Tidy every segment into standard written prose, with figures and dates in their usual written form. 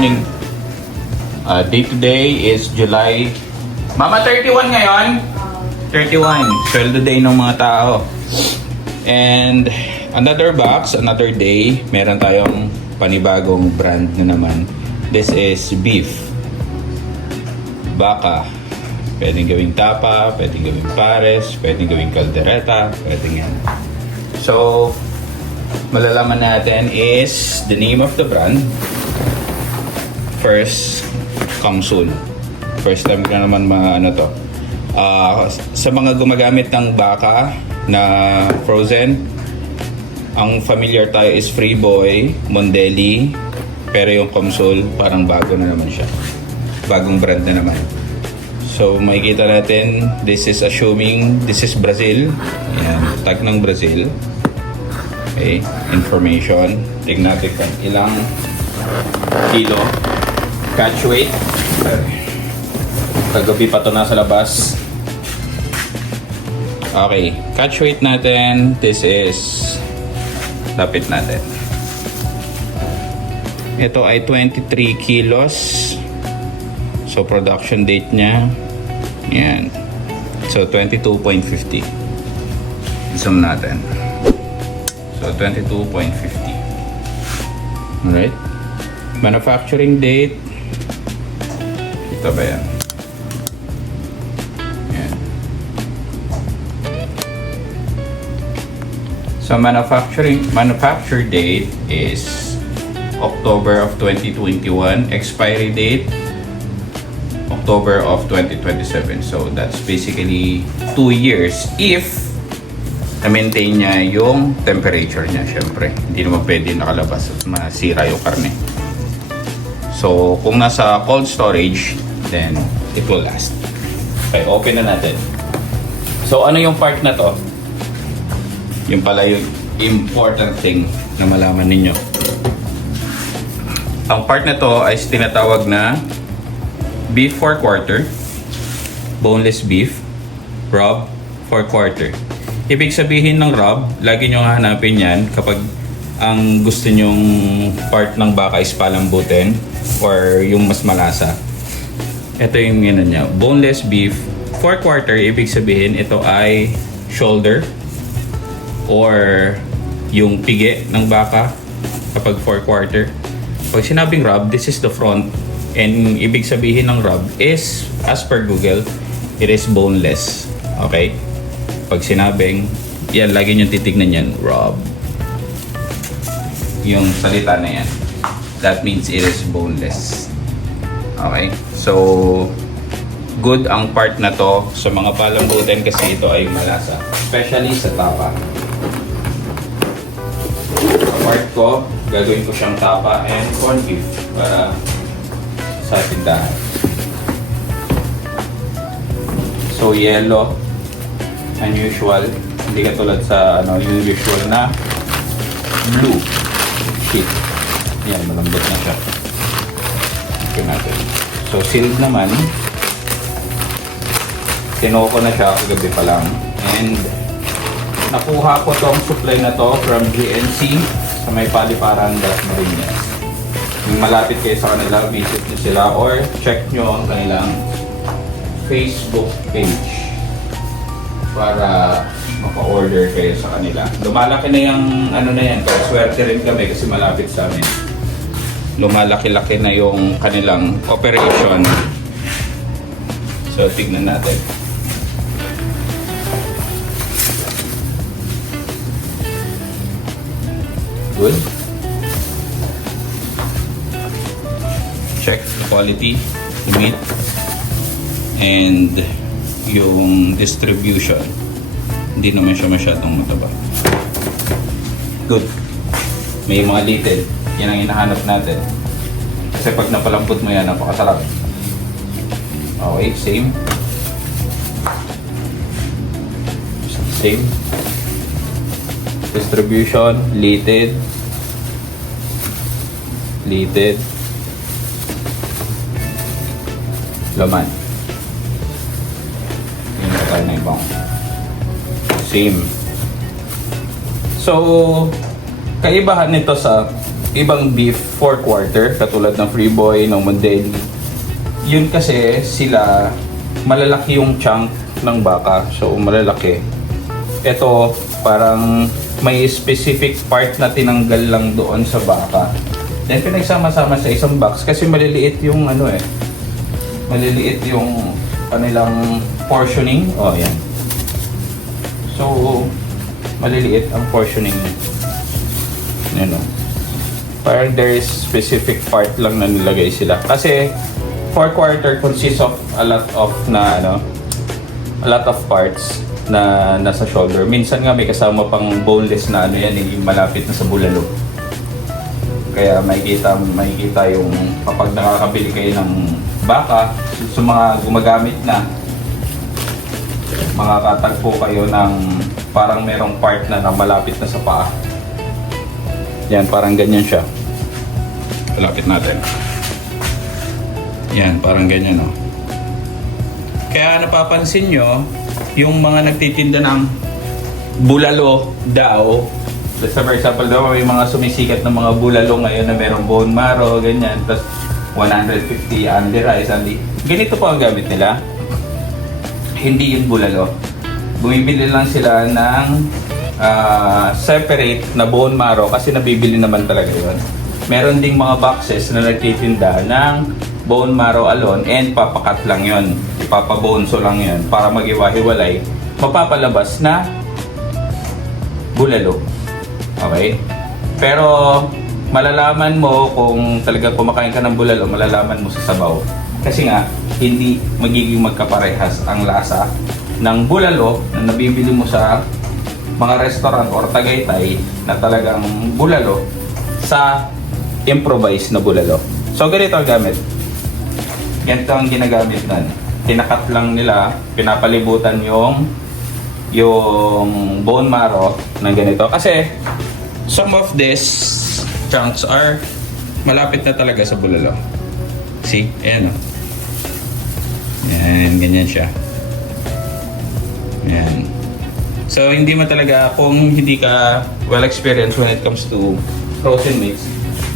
morning. Day today is July... Mama, 31 ngayon? 31. Sweldo day ng mga tao. And another box, another day. Meron tayong panibagong brand na naman. This is beef. Baka. Pwedeng gawing tapa, pwedeng gawing pares, pwedeng gawing caldereta, pwedeng yan. So, malalaman natin is the name of the brand. First, come soon. First time ko na naman sa mga gumagamit ng baka na frozen, ang familiar tayo is Freeboy, Mondelli, pero yung Comsol parang bago na naman siya. Bagong brand na naman. So makikita natin, this is assuming this is Brazil. Yan, tag ng Brazil. Okay, information. Tignan natin kung ilang kilo. Catch weight. Kagabi pa ito nasa labas. Okay, catch weight natin. This is lapit natin. Ito ay 23 kilos. So production date niya, yan. So 22.50. Zoom natin. So 22.50. Alright. Manufacturing date. Ito ba yan? Yan. So manufacture date is October of 2021. Expiry date October of 2027. So that's basically 2 years if na-maintain niya yung temperature niya. Syempre, hindi naman pwede nakalabas at masira yung karne. So kung nasa cold storage, then it will last. Okay, open na natin. So ano yung part na to? Yung pala yung important thing na malaman ninyo. Ang part na to ay tinatawag na beef 4/4, boneless beef, rub 4/4. Ibig sabihin ng rub, lagi nyo hahanapin yan kapag ang gusto nyong part ng baka is palambutin or yung mas malasa. Ito yung yun niya, boneless beef 4/4. Ibig sabihin ito ay shoulder or yung pigi ng baka kapag 4/4. Pag sinabing rub, this is the front. And ibig sabihin ng rub is, as per Google, it is boneless. Okay? Pag sinabing, yan, lagi nyo titignan yan, rub. Yung salita na yan. That means it is boneless. Okay? So, good ang part na to sa mga palambutin kasi ito ay malasa. Especially sa tapa. Sa part ko, gagawin ko siyang tapa and corn beef para sa tindahan. So yellow, unusual, hindi katulad sa yung usual na blue sheet. Yan, malambot na siya. Okay natin. So sealed naman, tinoko na siya kagabi pa lang, and nakuha ko tong supply na to from GNC sa may Paliparan, Dasmariñas. Kung malapit kayo sa kanila, visit nyo sila or check nyo ang kanilang Facebook page para maka-order kayo sa kanila. Lumalaki na yung na yan, kaya swerte rin kami kasi malapit sa amin. Lumalaki-laki na yung kanilang operation. So tignan natin. Good. Check the quality, the meat, and yung distribution. Hindi naman siya masyadong mataba. Good. May mga litid. Yan ang hinahanap natin. Kasi pag napalambot mo yan, napakasarap. Okay, same. Same. Distribution, litid. Litid. Laman. Yung tayo na ibang. Same. So, kaibahan nito sa ibang beef 4 quarter katulad ng Freeboy, ng Mondelli. Yun kasi sila malalaki yung chunk ng baka. So malalaki. Ito parang may specific part na tinanggal lang doon sa baka. Then pinagsama-sama sa isang box kasi maliliit yung maliliit yung kanilang portioning. Oh, yan. So maliliit ang portioning niya. Yan o. Parang there is specific part lang na nilagay sila. Kasi 4 quarter consists of a lot of parts na nasa shoulder. Minsan nga may kasama pang boneless na yung malapit na sa bulalo. Kaya makikita yung kapag nakakabili kayo ng baka, sa mga gumagamit na, makakatagpo kayo ng parang merong part na malapit na sa paa. Yan, parang ganyan siya. Malapit natin. Yan, parang ganyan, no? Kaya napapansin nyo, yung mga nagtitinda ng bulalo daw, for example daw, may mga sumisikat ng mga bulalo ngayon na merong bone marrow, ganyan, tapos 150 only rice, only. Ganito po ang gamit nila. Hindi yung bulalo. Bumibili lang sila ng separate na bone marrow kasi nabibili naman talaga yun. Meron ding mga boxes na nagtitinda ng bone marrow alone and papakat lang yun. Ipapabonso lang yun para mag-iwa-hiwalay. Mapapalabas na bulalo. Okay? Pero malalaman mo kung talagang kumakain ka ng bulalo, malalaman mo sa sabaw. Kasi nga, hindi magiging magkaparehas ang lasa ng bulalo na nabibili mo sa mga restaurant or Tagaytay na talagang bulalo sa improvised na bulalo. So ganito ang gamit. Ganito ang ginagamit nun. Tinakat lang nila, pinapalibutan yung bone marrow ng ganito. Kasi some of these chunks are malapit na talaga sa bulalo. See? Ayan o. Yan, ganyan siya. Yan. So, hindi mo talaga, kung hindi ka well experienced when it comes to frozen meats,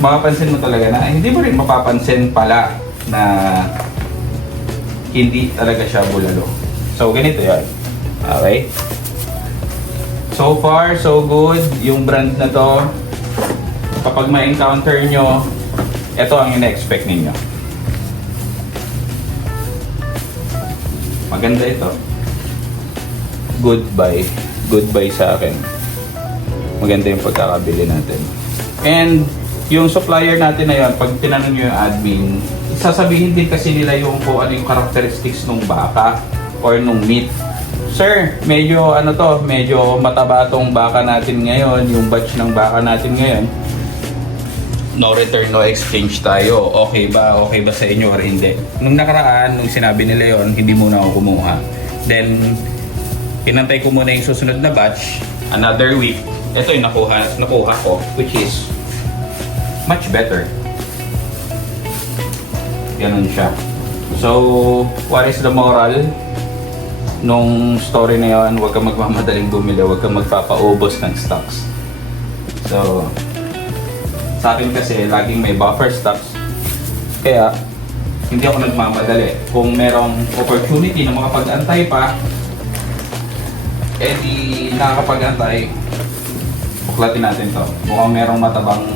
mapapansin mo talaga na, hindi mo rin mapapansin pala na hindi talaga siya bulalo. So, ganito yan. Okay? So far, so good. Yung brand na to, kapag ma-encounter nyo, ito ang ina-expect ninyo. Maganda ito. Goodbye sa akin. Maganda yung pagkakabili natin. And yung supplier natin na yun, pag tinanong nyo yung admin, sasabihin din kasi nila yung kung ano yung characteristics ng baka or ng meat. Sir, medyo medyo mataba tong baka natin ngayon, yung batch ng baka natin ngayon. No return, no exchange tayo. Okay ba sa inyo or hindi? Nung nakaraan, nung sinabi nila yon, hindi muna ako kumuha. Then, pinantay ko muna yung susunod na batch, another week. Ito yung nakuha ko, which is much better. Ganun siya. So, what is the moral nung story na yun? Huwag kang magmamadaling bumili, huwag kang magpapaubos ng stocks. So, sa akin kasi, laging may buffer stocks. Kaya, hindi ako nagmamadali. Kung merong opportunity na makapag-antay pa, di nakakapag-antay, buklatin natin to. Mukhang merong matabang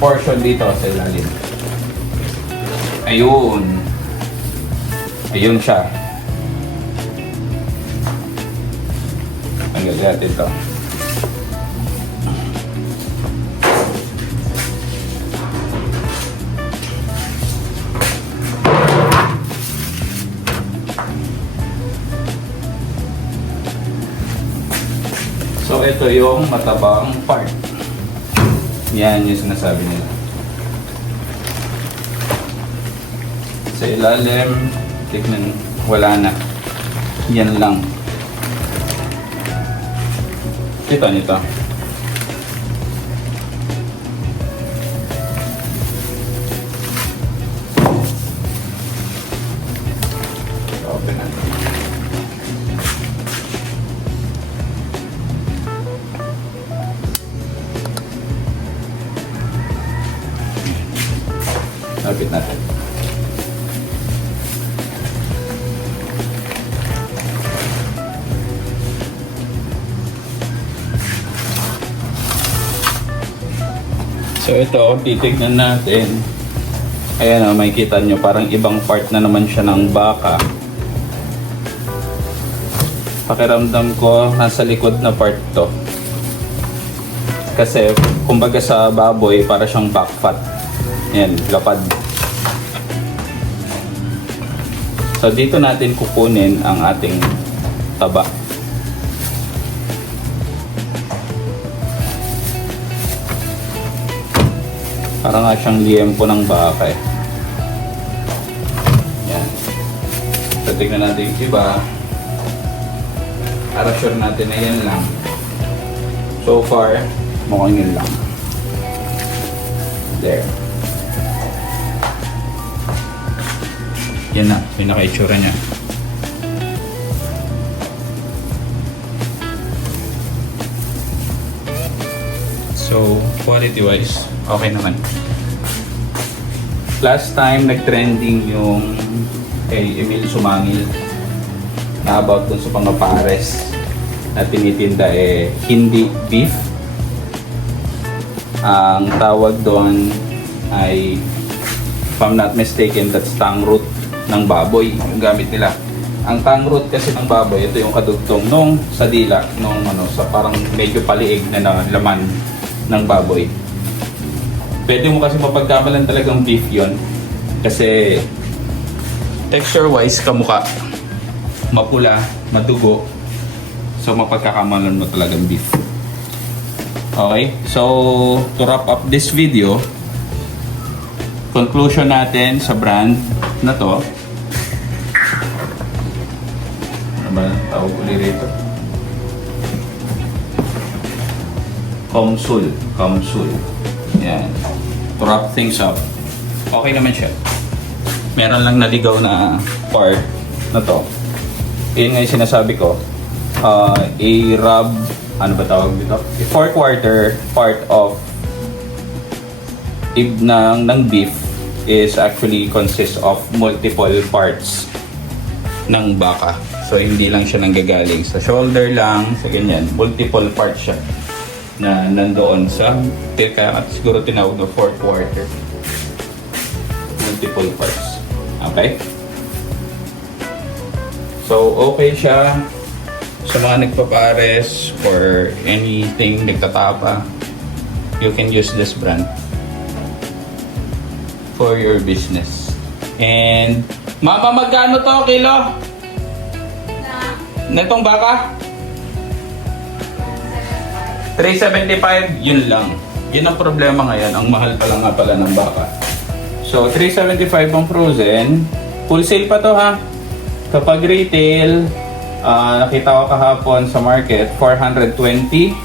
portion dito sa ilalim. Ayun. Ayun siya. Tanggal natin to. So, ito yung matabang part. Yan yung sinasabi nila. Sa ilalim, tignan, wala na. Yan lang. Nito. Open natin. Lapit natin. So ito, titignan natin. Ayan o, makikita nyo parang ibang part na naman siya ng baka. Pakiramdam ko nasa likod na part to. Kasi kumbaga sa baboy para siyang back fat. Ayan, lapad. So dito natin kukunin ang ating taba. Para nga siyang liempo ng baka eh. Yan. So tignan natin yung iba. Para sure natin na yan lang. So far, mukhang yun lang. There. Yan na, pinaka-itsura niya. So, quality-wise, okay naman. Last time, nag-trending yung kay Emil Sumangil na about dun sa mga pares na tinitinda hindi beef. Ang tawag doon ay, if I'm not mistaken, that's tangroot ng baboy, yung gamit nila. Ang tangroot kasi ng baboy, ito yung kadugtong nung sa dila, nung sa parang medyo paliig na laman ng baboy. Pwede mo kasi mapagkamalan talagang beef yon kasi texture wise kamukha, mapula, madugo, so mapagkakamalan mo talagang beef. Okay, so to wrap up this video, conclusion natin sa brand na to, ano ba tawag ulit rito? Comsul. Yan. To wrap things up, okay naman siya. Meron lang naligaw na part na to. Yun nga yung sinasabi ko. A rub, ano ba tawag dito? A 4/4 part of ng beef is actually consists of multiple parts ng baka. So hindi lang siya nanggagaling sa shoulder lang, sa ganyan. Multiple parts siya na nandoon sa, kaya siguro tinawag na 4/4. Multiple parts. Okay? So, okay siya sa mga nagpapares or anything nagtatapa. You can use this brand for your business. And, Mama, magkano to kilo? Na itong baka? 375, yun lang. Yun ang problema ngayon. Ang mahal pa lang nga pala ng baka. So, 375 ang frozen. Full sale pa to ha. Kapag retail, nakita ko kahapon sa market, 420.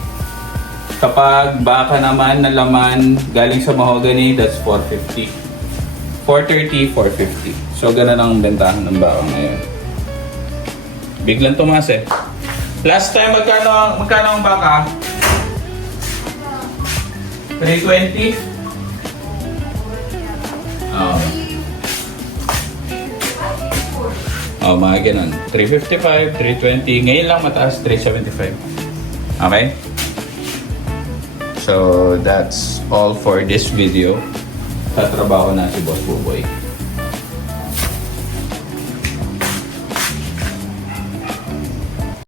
Kapag baka naman na laman galing sa mahogany, that's 450. 430, 450. So, ganun ang bentahan ng baka ngayon. Biglang tumas eh. Last time, magkano ang baka? 320? Mga ganun. 355, 320. Ngayon lang mataas, 375. Okay? So, that's all for this video. Sa trabaho na si Boss Buboy.